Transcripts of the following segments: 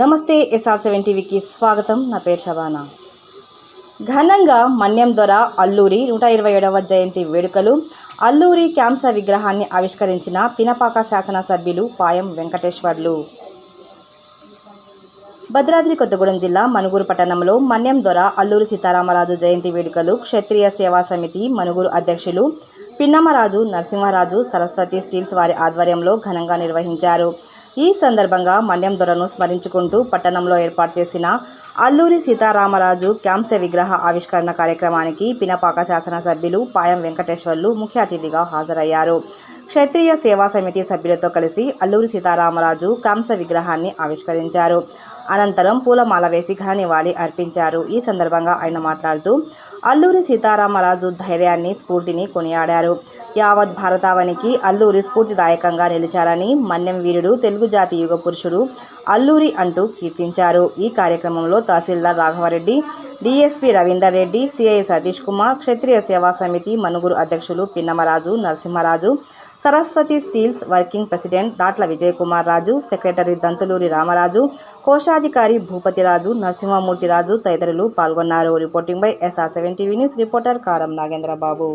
నమస్తే SR seven టీవీకి స్వాగతం. నా పేరు షబానా ఘనంగా మన్యం దొర అల్లూరి నూట ఇరవై ఏడవ జయంతి వేడుకలు అల్లూరి క్యాంస విగ్రహాన్ని ఆవిష్కరించిన పినపాక శాసనసభ్యులు పాయం వెంకటేశ్వర్లు. భద్రాద్రి కొత్తగూడెం జిల్లా మనుగూరు పట్టణంలో మన్యం దొర అల్లూరి సీతారామరాజు జయంతి వేడుకలు క్షత్రియ సేవా సమితి మనుగూరు అధ్యక్షులు పిన్నమరాజు నరసింహరాజు సరస్వతి స్టీల్స్ వారి ఆధ్వర్యంలో ఘనంగా నిర్వహించారు. ఈ సందర్భంగా మన్యం దొరను స్మరించుకుంటూ పట్టణంలో ఏర్పాటు చేసిన అల్లూరి సీతారామరాజు క్యాంస విగ్రహ ఆవిష్కరణ కార్యక్రమానికి పినపాక శాసనసభ్యులు పాయం వెంకటేశ్వర్లు ముఖ్య అతిథిగా హాజరయ్యారు. క్షత్రియ సేవా సమితి సభ్యులతో కలిసి అల్లూరి సీతారామరాజు కంస విగ్రహాన్ని ఆవిష్కరించారు. అనంతరం పూలమాల వేసి ఘన నివాళి అర్పించారు. ఈ సందర్భంగా ఆయన మాట్లాడుతూ అల్లూరి సీతారామరాజు ధైర్యాన్ని స్ఫూర్తిని కొనియాడారు. యావత్ భారతావనికి అల్లూరి స్ఫూర్తిదాయకంగా నిలిచారని మన్యం వీరుడు తెలుగు జాతి యుగ పురుషుడు అల్లూరి అంటూ కీర్తించారు. ఈ కార్యక్రమంలో తహసీల్దార్ రాఘవరెడ్డి డిఎస్పి రవీందర్ రెడ్డి సిఐ సతీష్ కుమార్ క్షత్రియ సేవా సమితి మనుగురు అధ్యక్షులు Pinnamaraju Narasimharaju Saraswati steels working president Datla Vijayakumar Raju secretary Dantuluri Ramaraju కోశాధికారి భూపతిరాజు నరసింహమూర్తిరాజు తదితరులు పాల్గొన్నారు. Reporting by SR seven TV news reporter Karam Nagendrababu.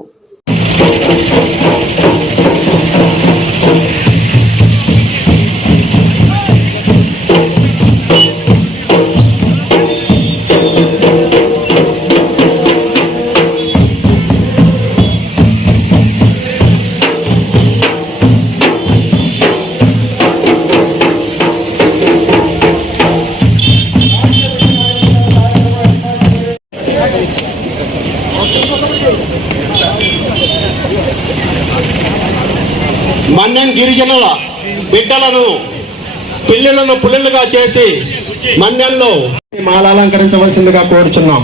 Manyam గిరిజనుల బిడ్డలను పిల్లలను పుల్లలుగా చేసి మన్నెంలో మాల అలంకరించవలసిందిగా కోరుచున్నాం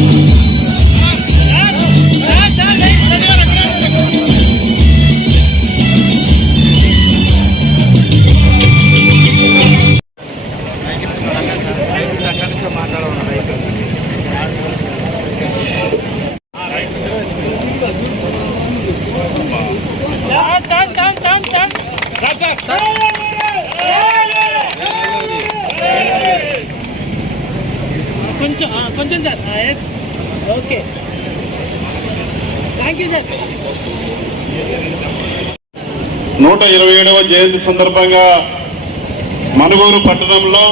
you. కొంచెం కొంచెం sir. Yes okay. Thank you sir నూట ఇరవై ఏడవ జయంతి సందర్భంగా మనుగూరు పట్టణంలో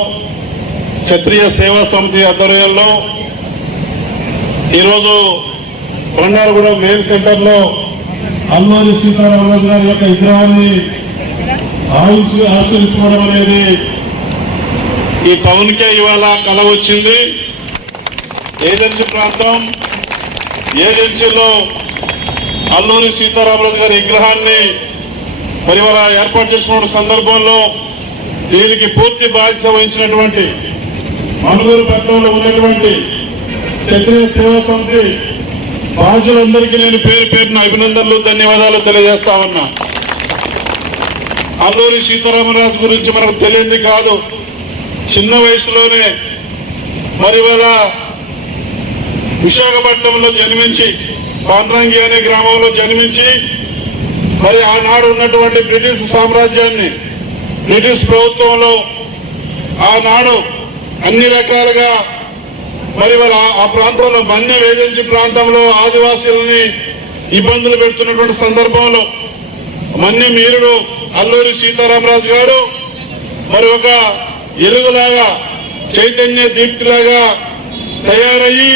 క్షత్రియ సేవా సమితి ఆధ్వర్యంలో ఈరోజు బండారగూడెం మెయిన్ సెంటర్లో అల్లూరి సీతారామరాజు గారి యొక్క విగ్రహాన్ని ఆయుష్ ఆచరించుకోవడం అనేది ఈ టౌన్కే ఇవాళ కళ వచ్చింది. ఏజెన్సీ ప్రాంతం? ఏజెన్సీలో అల్లూరి సీతారామరాజు గారి విగ్రహాన్ని మరి మన ఏర్పాటు చేసుకున్న సందర్భంలో దీనికి పూర్తి బాధ్యత వహించినటువంటి మనుగోలు పట్టణంలో ఉన్నటువంటి క్షత్రియ సేవా సమితి బాధ్యులందరికీ నేను పేరు పేరున అభినందనలు ధన్యవాదాలు తెలియజేస్తా ఉన్నా. అల్లూరి సీతారామరాజు గురించి మనకు తెలియంది కాదు. చిన్న వయసులోనే మరి వాళ్ళ విశాఖపట్నంలో జన్మించి పాండ్రంగి అనే గ్రామంలో జన్మించి మరి ఆనాడు ఉన్నటువంటి బ్రిటిష్ సామ్రాజ్యాన్ని బ్రిటిష్ ప్రభుత్వంలో ఆనాడు అన్ని రకాలుగా మరి వాళ్ళ ఆ ప్రాంతంలో మన్య ఏజెన్సీ ప్రాంతంలో ఆదివాసీలని ఇబ్బందులు పెడుతున్నటువంటి సందర్భంలో మన్య మీరుడు అల్లూరి సీతారామరాజు గారు మరి ఒక ఎలుగులాగా చైతన్య దీప్తిలాగా తయారయ్యి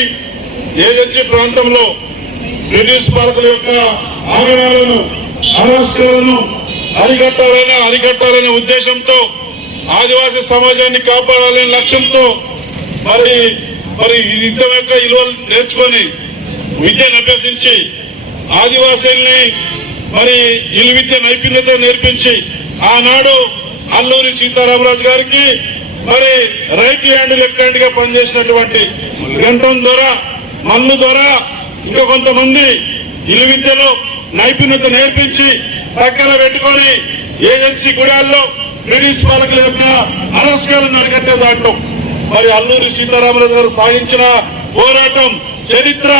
ఏజెన్సీ ప్రాంతంలో బ్రిటిష్ పాలకుల యొక్క ఆగడాలను అరాష్ట్రాలను అరికట్టాలని అరికట్టాలనే ఉద్దేశంతో ఆదివాసీ సమాజాన్ని కాపాడాలనే లక్ష్యంతో మరి మరి ఈ యుద్ధం యొక్క విలువలు నేర్చుకొని విద్యను అభ్యసించి ఆదివాసీల్ని మరి ఇలు విద్య నైపుణ్యత నేర్పించి ఆనాడు అల్లూరి సీతారామరాజు గారికి మరి రైట్ హ్యాండ్ లెఫ్ట్ హ్యాండ్గా పనిచేసినటువంటి గంటం ద్వారా మన్ను ద్వారా ఇంకా కొంతమంది ఇరు విద్యలో నైపుణ్యత నేర్పించి పక్కన పెట్టుకొని ఏజెన్సీ గుడాల్లో బ్రిటిష్ పాలకుల యొక్క అరస్కాలను అరికట్టే దాంట్లో. మరి అల్లూరి సీతారామరాజు గారు సాగించిన పోరాటం చరిత్ర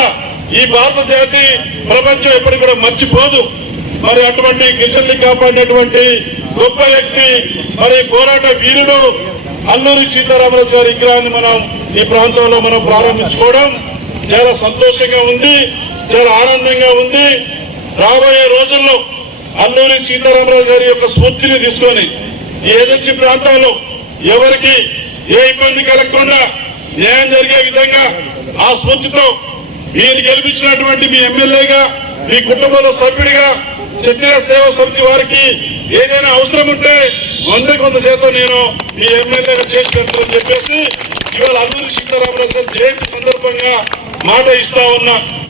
ఈ భారత జాతి ప్రపంచం ఎప్పటికి కూడా మర్చిపోదు. మరి అటువంటి గిరిజనులు కాపాడినటువంటి గొప్ప వ్యక్తి మరి పోరాట వీరుడు అల్లూరి సీతారామరాజు గారి విగ్రహాన్ని మనం ఈ ప్రాంతంలో మనం ప్రారంభించుకోవడం చాలా సంతోషంగా ఉంది చాలా ఆనందంగా ఉంది. రాబోయే రోజుల్లో అల్లూరి సీతారామరాజు గారి యొక్క స్ఫూర్తిని తీసుకొని ఈ ఏజెన్సీ ప్రాంతంలో ఎవరికి ఏ ఇబ్బంది కలగకుండా న్యాయం జరిగే విధంగా ఆ స్ఫూర్తితో మీరు గెలిపించినటువంటి మీ ఎమ్మెల్యేగా మీ కుటుంబంలో సభ్యుడిగా క్షత్రియ సేవా సమితి వారికి ఏదైనా అవసరం ఉంటే వంద కొంత శాతం నేను మీ ఎమ్మెల్యేగా చేసి పెడతానని చెప్పేసి ఇవాళ అల్లూరి సీతారామరాజు గారి జయంతి సందర్భంగా మాట ఇస్తా ఉన్నా.